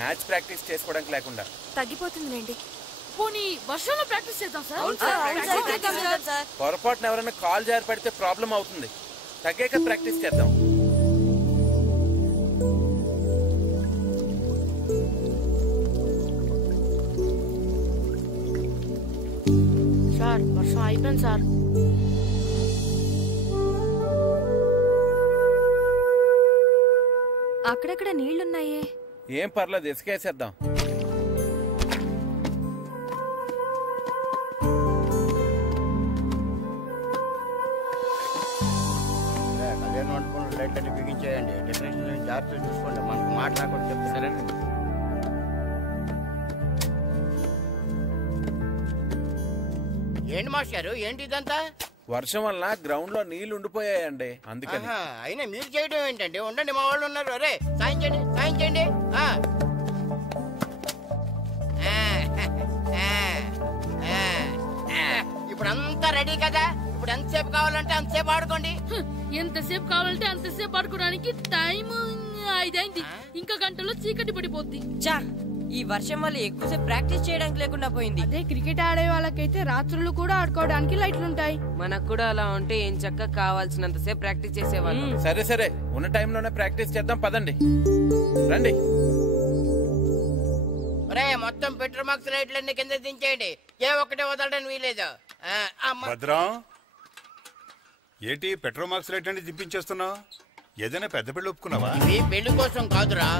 Match practice చేసుకోవడానికి లేకుండా తగ్గిపోతుందిలేండి. పోనీ వర్షంలో ప్రాక్టీస్ చేద్దాం సార్. పొరపాటున ఎవరైనా కాల్ జారి పడితే ప్రాబ్లం అవుతుంది. తగ్గాక ప్రాక్టీస్ చేద్దాం. సార్ వర్షం అయిపోయింది సార్. అక్కడక్కడ నీళ్లున్నాయే. ఏం పర్లేదు, ఇసుకేసేద్దాం. కళ్యాణ మండపంలో లైట్ అన్ని బిగించేయండి. డెకరేషన్ జాగ్రత్తగా చూసుకోండి. మనకు మాట్లాడకూడదు చెప్తాను. సరేనండి. ఏంటి మాస్టారు, ఏంటి ఇదంతా? వర్షం వల్ల గ్రౌండ్ లో నీళ్లు ఉండిపోయాయండి, అందుకని. అయినా మీరు చేయడం ఏంటండి? ఉండండి, మా వాళ్ళు ఉన్నారు. అరే సాయం చేయండి, సాయం చేయండి. ఇప్పుడు అంతా రెడీ కదా? ఇప్పుడు ఎంతసేపు కావాలంటే అంతసేపు ఆడుకోండి. ఎంతసేపు కావాలంటే అంతసేపు ఆడుకోవడానికి టైం 5 అయింది. ఇంకా గంటలో చీకటి పడిపోద్ది. చా, ఈ వర్షం వల్ల ఎక్కువసేపు ప్రాక్టీస్ చేయడానికి లేకుండా పోయింది. అదే క్రికెట్ ఆడే వాళ్ళకైతే రాత్రులు కూడా ఆడుకోవడానికి లైట్లుంటాయి. మనకు కూడా అలా ఉంటే ఏం చక్కగా కావాల్సినంత సేపు ప్రాక్టీస్ చేసేవాళ్ళం. సరే సరే, ఉన్న టైంలోనే ప్రాక్టీస్ చేద్దాం. పదండి, రండి. ఒరే, మొత్తం పెట్రోల్ మార్క్స్ లైట్లన్నీ కింద దించేయండి. ఏ ఒక్కటే వదలడానికి వీలేదు. భద్రం, ఏంటి పెట్రోల్ మార్క్స్ లైట్ అంటే దింపించేస్తున్నావు? ఏదైనా పెద్ద పెళ్లి ఒప్పుకున్నావా? ఇవి పెళ్లి కోసం కాదురా,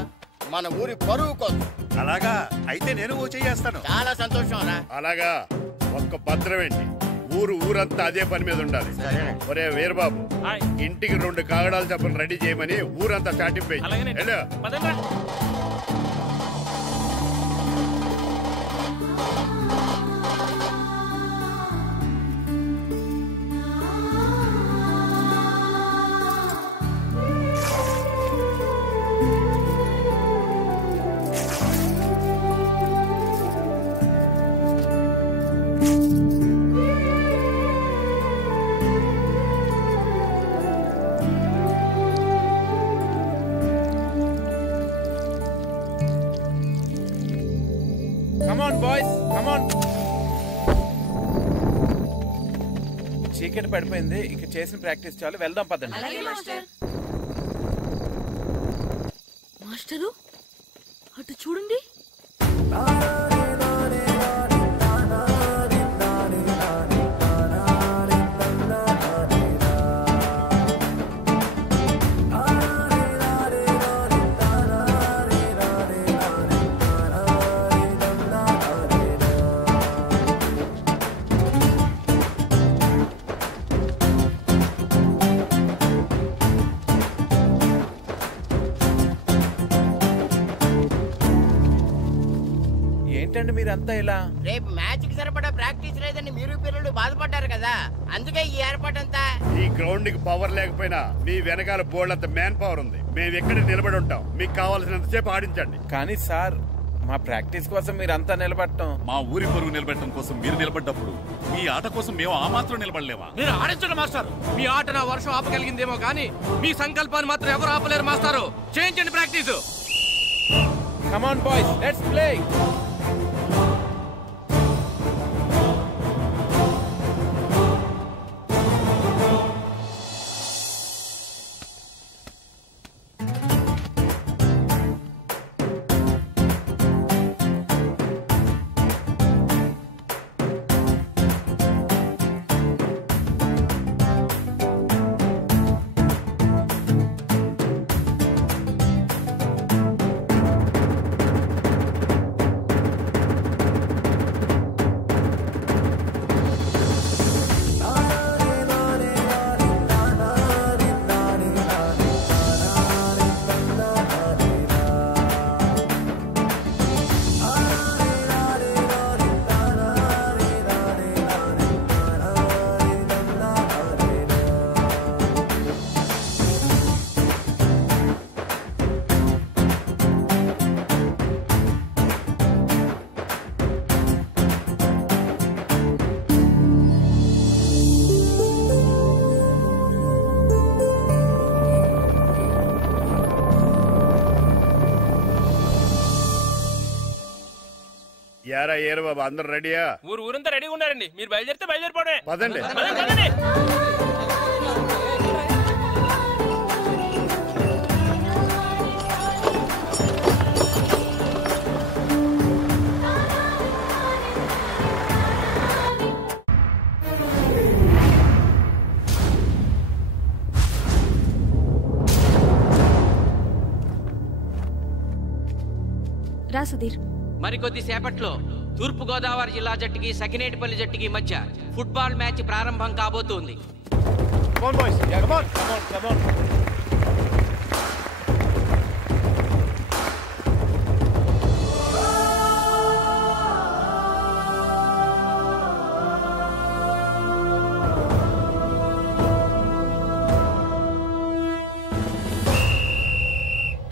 మన ఊరి పరువు కోసం. అలాగా అయితే నేను ఓ చేస్తాను. చాలా సంతోషం రా. అలాగా, ఒక్క భద్రమేంటి, ఊరంతా అదే పని మీద ఉండాలి. ఒరే వీరబాబు, ఇంటికి 2 కాగడాలు చెప్పని రెడీ చేయమని ఊరంతా చాటింపే. చీకటి పడిపోయింది, ఇక చేసిన ప్రాక్టీస్ చాలు. వెళ్దాం పదండి. మాస్టరు అటు చూడండి. ఏంటండి మీరంతా ఇలా? రేపు మ్యాచ్ కి సరిపడా ప్రాక్టీస్ లేదని మీరు పిల్లలు బాధపడ్డారు కదా, అందుకే ఈ ఏర్పాటంతా. ఈ గ్రౌండ్ కి పవర్ లేకపోయినా మీ వెనకాల బోర్డు అంత మ్యాన్ పవర్ ఉంది. మేము ఎక్కడ నిలబడి ఉంటాం, మీకు కావాల్సినంత సేపు ఆడించండి. కానీ సార్, మా ప్రాక్టీస్ కోసం మీరంతా నిలబడటం, మా ఊరి పరువు నిలబెట్టడం కోసం మీరు నిలబడ్డప్పుడు మీ ఆట కోసం మేము ఆ మాత్రం నిలబడలేవా? మీరు ఆడించండి మాస్టర్. మీ ఆట నా వర్షం ఆపగలిగిందేమో కానీ మీ సంకల్పాన్ని మాత్రం ఎవరు ఆపలేరు మాస్టారు. చేయించండి practice. Come on boys, let's play. యారా ఏరు బాబు అందరు రెడీయా? ఊరంతా రెడీగా ఉన్నారండి. మీరు బయలుదేరితే బయలుదేరిపోవడమే. పదండి. రా సుధీర్. మరికొద్ది సేపట్లో తూర్పు గోదావరి జిల్లా జట్టుకి సకినేటిపల్లి జట్టుకి మధ్య ఫుట్బాల్ మ్యాచ్ ప్రారంభం కాబోతోంది.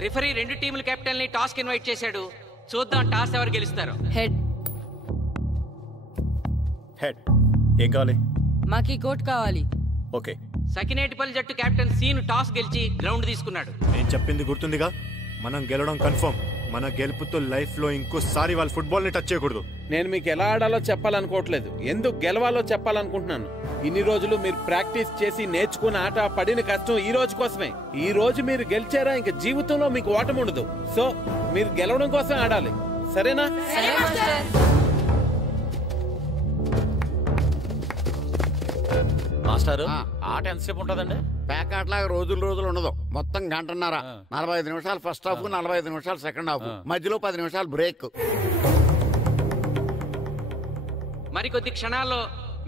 రిఫరీ రెండు టీముల కెప్టెన్ ని టాస్ కి ఇన్వైట్ చేశాడు. చూద్దాం టాస్ ఎవరు గెలుస్తారు. హెడ్. హెడ్. ఏం కావాలి? మాకి కోట్ కావాలి. ఓకే. సకినేటిపల్లి జట్టు కెప్టెన్ సీను టాస్ గెలిచి గ్రౌండ్ తీసుకున్నాడు. నేను చెప్పింది గుర్తుందిగా, మనం గెలవడం కన్ఫర్మ్. మన గెలుపుతో లైఫ్ లో ఇంకోసారి వాళ్ళ ఫుట్బాల్ ని టచ్ చేయకూడదు. నేను మీకు ఎలా ఆడాలో చెప్పాలనుకోవట్లేదు, ఎందుకు గెలవాలో చెప్పాలనుకుంటున్నాను. ఇన్ని రోజులు మీరు ప్రాక్టీస్ చేసి నేర్చుకున్న ఆట పడిన కష్టం ఈ రోజు కోసమే. ఈ రోజు మీరు గెలిచారా ఇంక జీవితంలో మీకు ఓటమి ఉండదు. సో మీరు గెలవడం కోసం ఆడాలి, సరేనా? మాస్టారు ఆట ఎంతసేపు ఉంటుందండి? పేకాట్లాగా రోజులు ఉండదు. మొత్తం గంటన్నర. 45 నిమిషాలు ఫస్ట్ హాఫ్, 45 నిమిషాలు సెకండ్ హాఫ్, మధ్యలో 10 నిమిషాలు బ్రేక్. మరికొద్ది క్షణాల్లో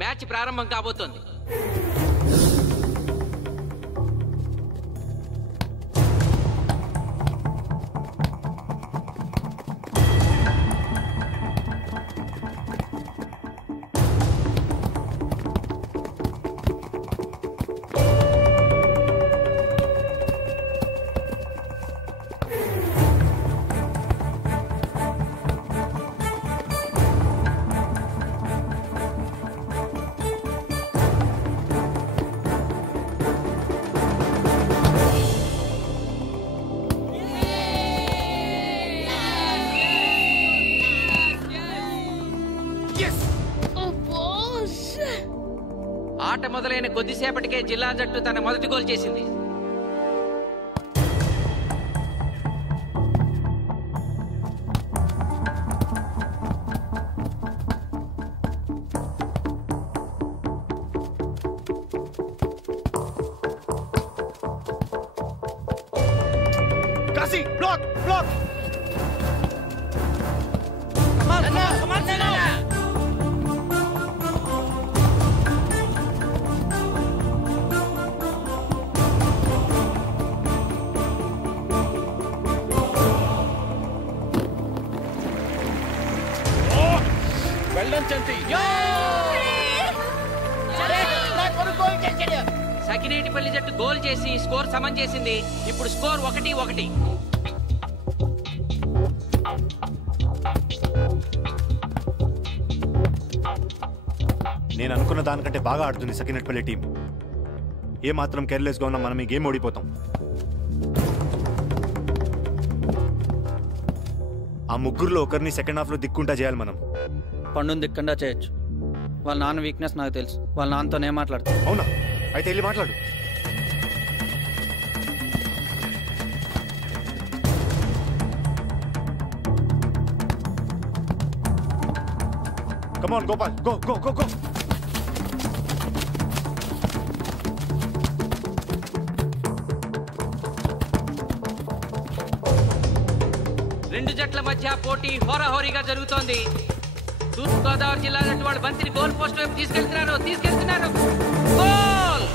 మ్యాచ్ ప్రారంభం కాబోతోంది. ఆట మొదలైన కొద్దిసేపటికే జిల్లా జట్టు తన మొదటి గోల్ చేసింది. సకినేటిపల్లి జట్టు గోల్ చేసి స్కోర్ సమం చేసింది. ఇప్పుడు స్కోర్ 1-1. నేను అనుకున్న దానికంటే బాగా ఆడుతుంది సకినేటిపల్లి టీం. ఏ మాత్రం కేర్లెస్ గా ఉన్నా మనం ఈ గేమ్ ఓడిపోతాం. ఆ ముగ్గురులో ఒకరిని సెకండ్ హాఫ్ లో దిక్కుంటా చేయాలి మనం. పండుని దిక్కుండా చేయొచ్చు. వాళ్ళ నాన్న వీక్నెస్ నాకు తెలుసు. వాళ్ళ నాన్నతోనే మాట్లాడతాను. అవునా? అయితే వెళ్ళి మాట్లాడు. Come on, Gopal. Go, go, go, go. రెండు జట్ల మధ్య పోటీ హోరాహోరీగా జరుగుతోంది. తూర్పు గోదావరి జిల్లా జట్టు వాళ్ళు బంతిని గోల్ పోస్ట్ వైపు తీసుకెళ్తున్నారు. గోల్!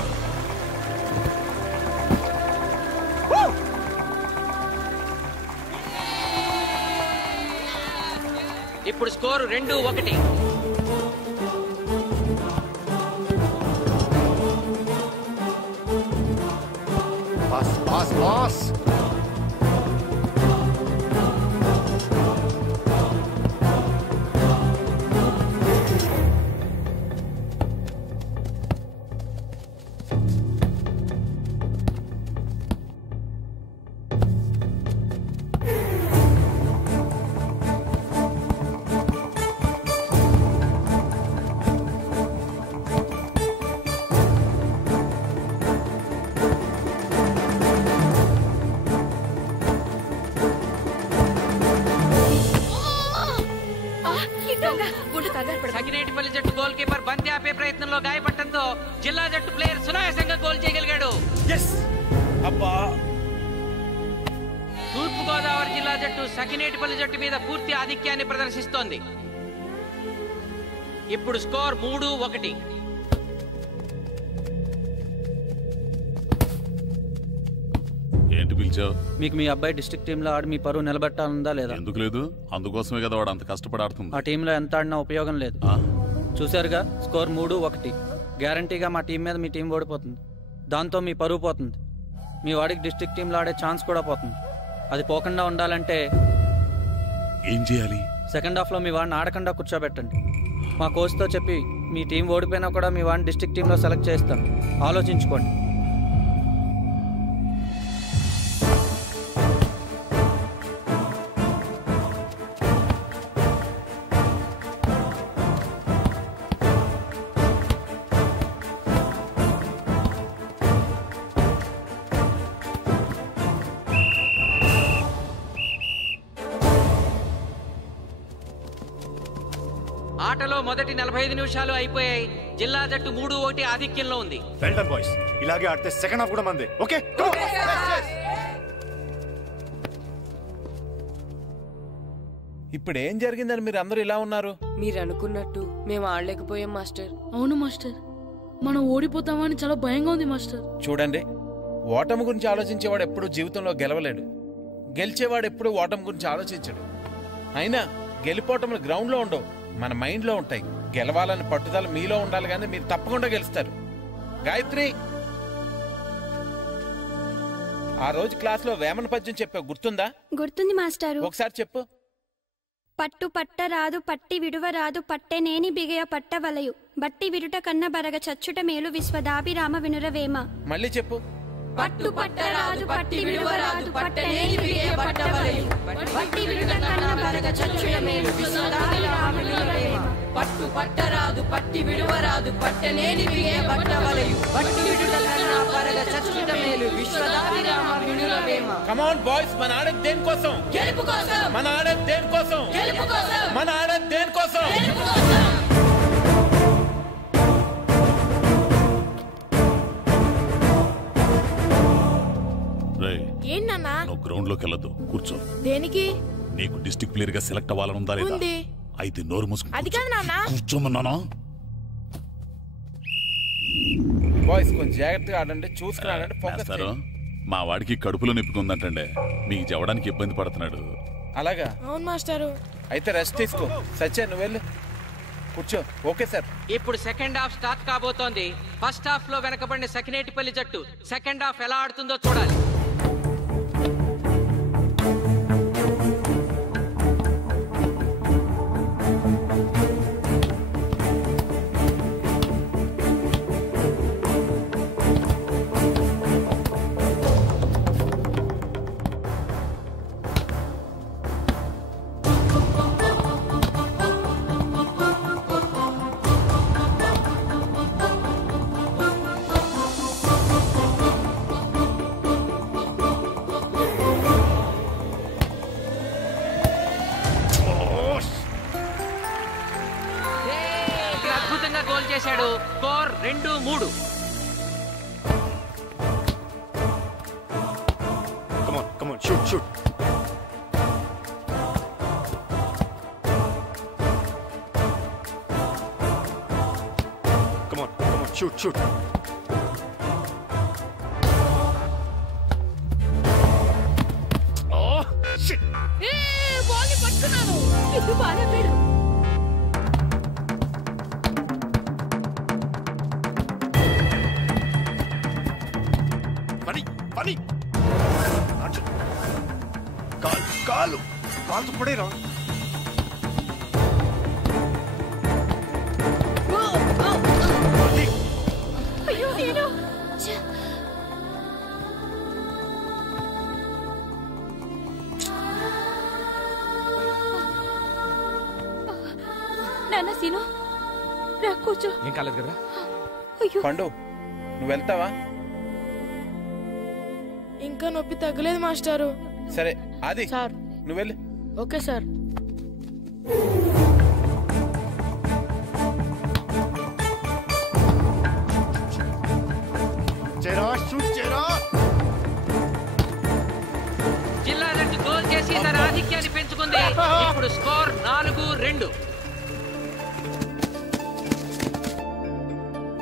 ఇప్పుడు స్కోరు 2-1. పాస్. సకినేటిపల్లి జట్టు గోల్ కీపర్ బంతి ఆపే ప్రయత్నంలో గాయపడటంతో జిల్లా జట్టు ప్లేయర్ సునాయాసంగా గోల్ చేయగలిగాడు. తూర్పు గోదావరి జిల్లా జట్టు సకినేటిపల్లి జట్టు మీద పూర్తి ఆధిక్యాన్ని ప్రదర్శిస్తోంది. ఇప్పుడు స్కోర్ 3-1. ఏంటి పిలిచావు? మీకు మీ అబ్బాయి డిస్ట్రిక్ట్ టీంలో ఆడి మీ పరువు నిలబెట్టాలందా లేదా? ఎందుకు లేదు? అందుకోసమే కదా వాడు అంత కష్టపడి ఆడుతుంది. ఆ టీంలో ఎంత ఆడినా ఉపయోగం లేదు. చూశారుగా, స్కోర్ 3-1. గ్యారంటీగా మా టీం మీద మీ టీం ఓడిపోతుంది. దాంతో మీ పరువు పోతుంది. మీ వాడికి డిస్ట్రిక్ట్ టీంలో ఆడే ఛాన్స్ కూడా పోతుంది. అది పోకుండా ఉండాలంటే ఏం చేయాలి? సెకండ్ హాఫ్లో మీ వాడిని ఆడకుండా కూర్చోబెట్టండి. మా కోచ్తో చెప్పి మీ టీం ఓడిపోయినా కూడా మీ వాడిని డిస్ట్రిక్ట్ టీంలో సెలెక్ట్ చేస్తాం. ఆలోచించుకోండి. ఆటలో మొదటి 45 నిమిషాలు అయిపోయాయి. జిల్లా జట్టు 3-1 ఆధిక్యంలో ఉంది. Well done boys. ఇలాగే ఆడితే సెకండ్ హాఫ్ కూడా మందే. ఓకే, ఇప్పుడు ఏం జరిగిందని మీరు అందరూ ఇలా ఉన్నారు? మీరు అనుకున్నట్టు మేము ఆడలేకపోయాం మాస్టర్. అవును మాస్టర్, మనం ఓడిపోతామని చాలా భయంగా ఉంది మాస్టర్. చూడండి, ఓటమి గురించి ఆలోచించేవాడు ఎప్పుడు జీవితంలో గెలవలేడు. గెలిచేవాడు ఎప్పుడు ఓటమి గురించి ఆలోచించడు. అయినా గెలిపోవటములు గ్రౌండ్ లో ఉండవు, మన మైండ్ లో ఉంటాయి. గెలవాలని పట్టుదల మీలో ఉండాలి, కానీ మీరు తప్పకుండా గెలుస్తారు. గాయత్రి, ఆ రోజు క్లాస్ లో వేమన పద్యం చెప్పావు, గుర్తుందా? గుర్తుంది మాస్టారు. ఒకసారి చెప్పు. పట్టు పట్టరాదు పట్టి విడువరాదు పట్టెనేని బిగయ పట్టవలయు బట్టి విడుట కన్న బరగ చచ్చుట మేలు విశ్వదాభిరామ వినురవేమ. మళ్ళీ చెప్పు. పట్టు పట్టరాదు పట్టి విడువరాదు పట్టెనేని బిగయ పట్టవలయు బట్టి విడుట కన్న బరగ చచ్చుట మేలు విశ్వదాభిరామ వినురవేమ. పట్టు పట్టరాదు పట్టి విడువరాదు పట్టెనేని బిగయ పట్టవలయు బట్టి విడుట కన్న బరగ చచ్చుట మేలు విశ్వదాభిరామ వినురవేమ. కమ్ ఆన్ బాయ్స్, మన ఆడేది దేనికోసం? గెలుపు కోసం. మన ఆడేది దేనికోసం? గెలుపు కోసం. మన ఆడేది దేనికోసం? గెలుపు కోసం. ఏంటన్నా? నువ్వు గ్రౌండ్ లోకి వెళ్ళదు, కూర్చో. దేనికి? నీకు డిస్ట్రిక్ట్ ప్లేయర్ గా సెలెక్ట్ అవ్వాలనుందా లేదా? ఉంది. అయితే నోరు మూసుకుని అది కాదు నాన్న. కూర్చోమన్నానా? బాయ్స్ కొంచెం జాగ్రత్తగా ఆడండి, చూసుకుని ఆడండి, ఫోకస్ చేస్తారు. మా వాడికి కడుపులో నొప్పికుందంటండే, మీకు చెప్పడానికి ఇబ్బంది పడుతున్నాడు. అలాగా? అవును మాస్టారు. అయితే రెస్ట్ తీసుకో. సచ్చే, నువ్వు వెళ్ళు, కూర్చో. Okay sir. ఇప్పుడు సెకండ్ హాఫ్ స్టార్ట్ కాబోతోంది. ఫస్ట్ హాఫ్ లో వెనకబడిన సకినేటిపల్లి జట్టు సెకండ్ హాఫ్ ఎలా ఆడుతుందో చూడాలి. అద్భుతంగా గోల్ చేశాడు. Score 2-3. Come on, shoot. Come on, shoot. Oh, shit. Ball పట్టుకున్నాను. ఇది బాగా పెడు. పని కాలు పడేరా. అయ్యో నేను నాన్న సీను రా కూర్చో. ఏం కాలేదు కదా? పండు, నువ్వు వెళ్తావా? ఇంకా నొప్పి తగ్గలేదు మాస్టారు. సరే, అది సార్ నువ్వు వెళ్ళు. Okay sir. జరుగుతోంది. ఇప్పుడు స్కోర్ 4-2.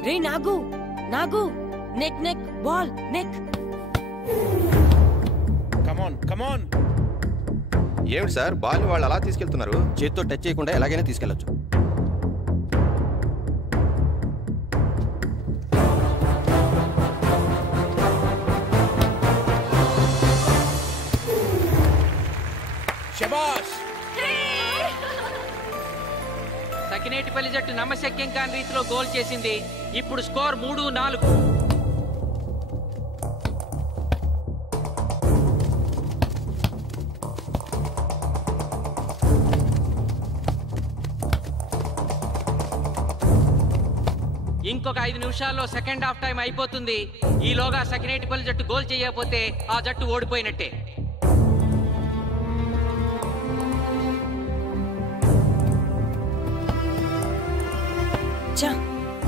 రే నాగు నాగు, నెక్ నెక్ బాల్ నెక్. కమాన్ కమాన్. ఏమిటి సార్ బాల్ వాళ్ళు అలా తీసుకెళ్తున్నారు? చేతితో టచ్ చేయకుండా ఎలాగైనా తీసుకెళ్లొచ్చు. శబాష్. సకినేటిపల్లి జట్టు నమ్మశక్యం కాని రీతిలో గోల్ చేసింది. ఇప్పుడు స్కోర్ 3-4. ఇంకొక 5 నిమిషాల్లో సెకండ్ హాఫ్ టైం అయిపోతుంది. ఈలోగా సకినేటిపల్లి జట్టు గోల్ చేయకపోతే ఆ జట్టు ఓడిపోయినట్టే.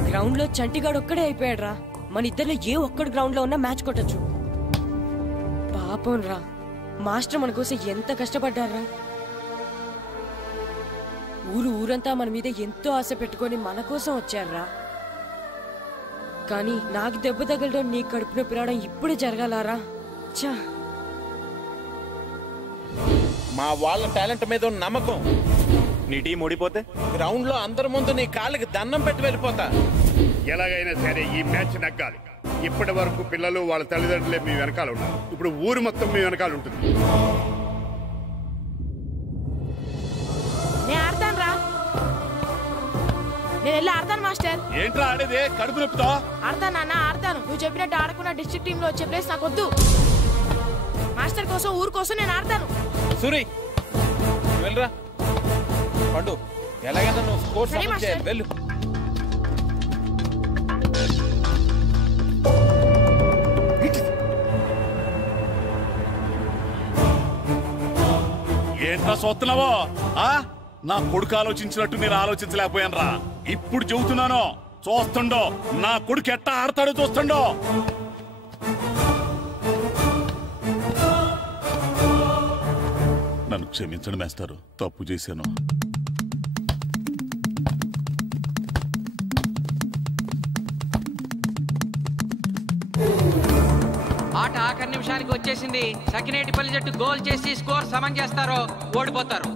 గ్రౌండ్ లో చంటిగాడు ఒక్కడే అయిపోయాడు రా. మన ఇద్దరిలో ఏ ఒక్కడు గ్రౌండ్ లో ఉన్నా మ్యాచ్ కొట్టచ్చు. పాపం రా, మాస్టర్ మన కోసం ఎంత కష్టపడ్డారా. ఊరంతా మన మీద ఎంతో ఆశ పెట్టుకొని మన కోసం వచ్చారా. కానీ నాకు దెబ్బ తగలడం, నీ కడుపు నొప్పి రావడం ఇప్పుడే జరగాలారా. చా, మా వాళ్ళ టాలెంట్ మీద ఉన్న నమ్మకం. నీ టీం ఓడిపోతే గ్రౌండ్ లో అందరి ముందు నీ కాళ్ళకి దండం పెట్టి వెళ్ళిపోతా. ఎలాగైనా సరే ఈ మ్యాచ్ నగ్గాలి. ఇప్పటి వరకు పిల్లలు వాళ్ళ తల్లిదండ్రులే మీ వెనకాల ఉన్నారు. ఇప్పుడు ఊరు మొత్తం మీ వెనకాల ఉంటుంది. నేను ఆడతాను రా. నేను వెళ్ళి ఆడతాను మాస్టర్. ఏంట్రా ఆడేదే? కడుపు నొప్పుతో ఆడతాను నాన్న, ఆడతాను. నువ్వు చెప్పినట్టు ఆడకుండా డిస్ట్రిక్ట్ టీమ్ లో వచ్చే ప్లేస్ నాకు వద్దు. మాస్టర్ కోసం, ఊరు కోసం నేను ఆడతాను. సూరి వెళ్ళరా. పండు ఎలాగైనా నువ్వు స్కోర్ సమన్ చేయాలి. వెళ్ళు. ఏంట్రా చూస్తున్నావో? నా కొడుకు ఆలోచించినట్టు నేను ఆలోచించలేకపోయాను రా. ఇప్పుడు చెబుతున్నాను, చూస్తుండో నా కొడుకు ఎట్టా ఆడతాడో చూస్తుండో. నన్ను క్షమించండి మాస్టారు, తప్పు చేశాను. ఆట ఆఖరి నిమిషానికి వచ్చేసింది. సకినేటిపల్లి జట్టు గోల్ చేసి స్కోర్ సమం చేస్తారో ఓడిపోతారు.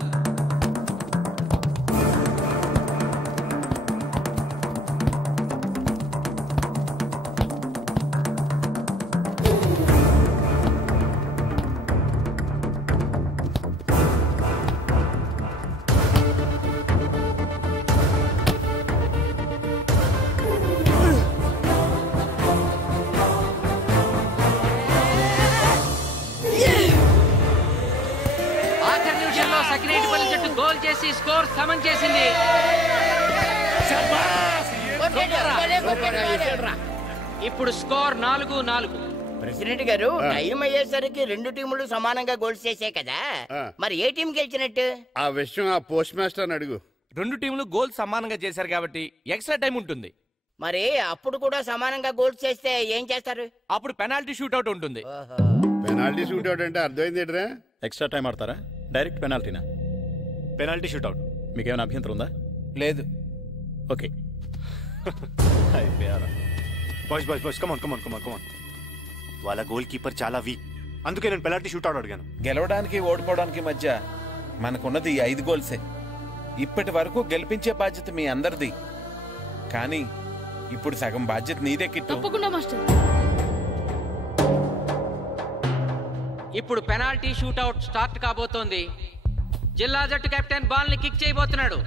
సకినేటిపల్లి జట్టు గోల్ చేసి స్కోర్ సమం చేసింది. ఇప్పుడు స్కోర్ 4-4. ప్రెసిడెంట్ గారు, టైం అయ్యేసరికి రెండు టీములు సమానంగా గోల్స్ చేసాయి కదా, మరి ఏ టీం గెలిచినట్టు? ఆ విషయం ఆ పోస్ట్ మాస్టర్ అడుగు. రెండు టీములు గోల్ సమానంగా చేశారు కాబట్టి ఎక్స్ట్రా టైం ఉంటుంది. మరి అప్పుడు కూడా సమానంగా గోల్స్ చేస్తే ఏం చేస్తారు? అప్పుడు పెనాల్టీ షూట్అవుట్ ఉంటుంది. పెనాల్టీ షూట్అవుట్ అంటే అర్థమైంది ఏంట్రా? ఎక్స్ట్రా టైం ఆడతారా? డైరెక్ట్ పెనాల్టీనా? Penalty shootout. మీకేమైనా అభ్యంతరం ఉందా? లేదు. Okay. Boys boys boys come on come on come on come on. వాళ్ళ గోల్ కీపర్ చాలా వీక్, అందుకే నేను పెనాల్టీ షూట్అవుట్ అడిగాను. గెలవడానికి ఓడిపోవడానికి మధ్య మనకున్నది ఈ 5 గోల్సే. ఇప్పటి వరకు గెలిపించే బాధ్యత మీ అందరిది. కానీ ఇప్పుడు సగం బాధ్యత నీదే కిట్టు. తప్పకుండా మాస్టర్. ఇప్పుడు పెనాల్టీ షూట్అవుట్ స్టార్ట్ కాబోతోంది. జిల్లా జట్టు కెప్టెన్ బాల్ ని కిక్ చేయబోతున్నాడు.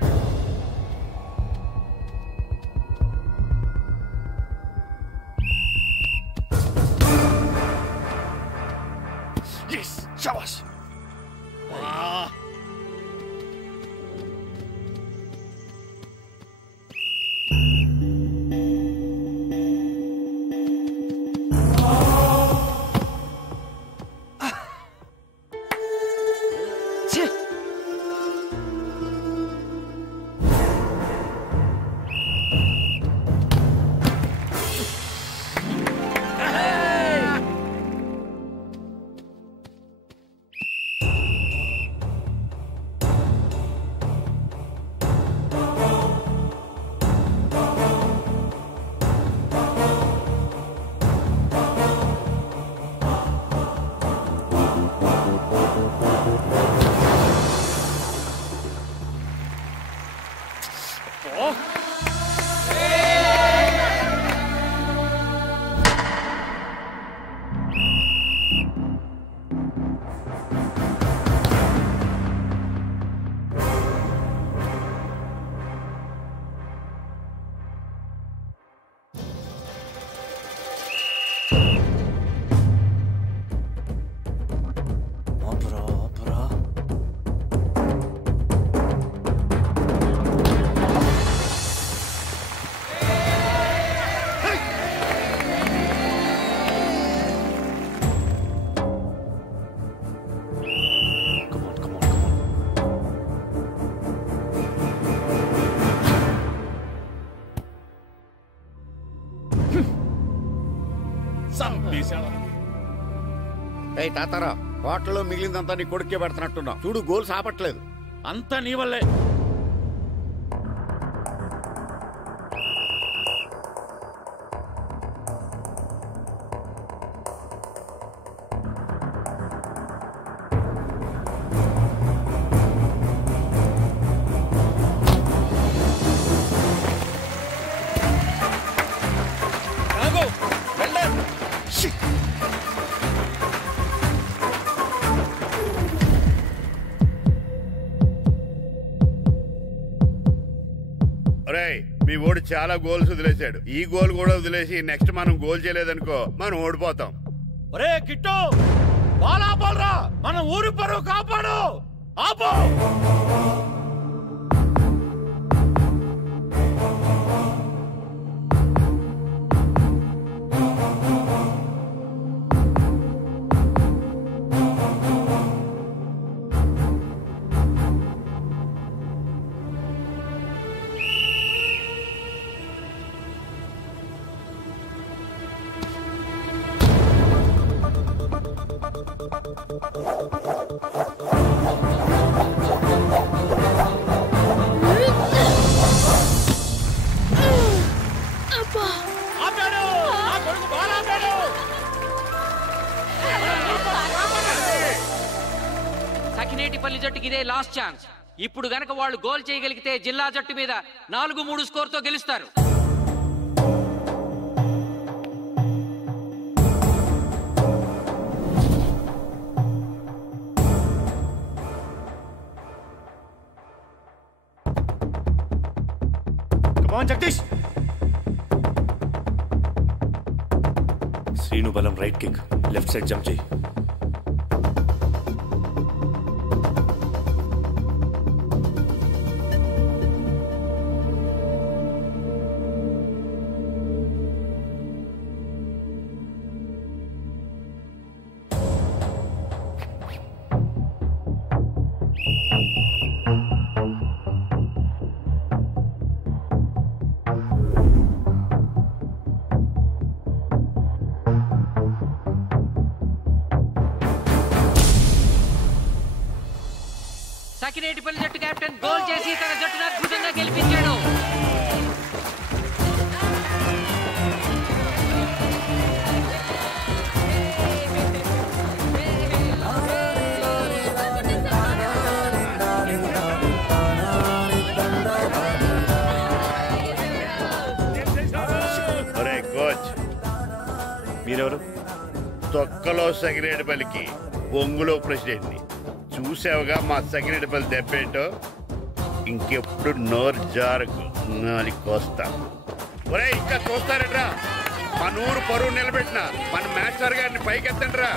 శబాష్. ఏయ్ తాతారా, హోటల్లో మిగిలిందంతా నీ కొడుకే పెడుతున్నట్టున్నావు. చూడు గోల్స్ ఆపట్లేదు. అంతా నీ వల్లే. మీ ఓడి చాలా గోల్స్ వదిలేశాడు. ఈ గోల్ కూడా వదిలేసి నెక్స్ట్ మనం గోల్ చేయలేదనుకో మనం ఓడిపోతాం. ఒరే కిట్టు, బాల్ ఆపాలరా, మన ఊరి పరువు కాపాడు. ఆపో. సకినేటిపల్లి జట్టుకి ఇదే లాస్ట్ ఛాన్స్. ఇప్పుడు గనక వాళ్ళు గోల్ చేయగలిగితే జిల్లా జట్టు మీద 4-3 స్కోర్తో గెలుస్తారు. జగదీష్. శ్రీను బలం right kick, left side jump చేయి. సకినేటిపల్లి జట్టు కెప్టెన్ గోల్ చేసి తన జట్టును అద్భుతంగా గెలిపించాడు. కోచ్, మీరెవరు? తొక్కలో సకినేటిపల్లికి ఒంగులో ప్రెసిడెంట్ ని చూసావుగా. మా సకినేటిపల్లి దెబ్బేంటో. ఇంకెప్పుడు నోరు జారకు నాలికొస్తా. ఒరే ఇంకా చూస్తారట్రా, మన ఊరు పరువు నిలబెట్టిన మన మాస్టర్ గారిని పైకెత్తండి రా.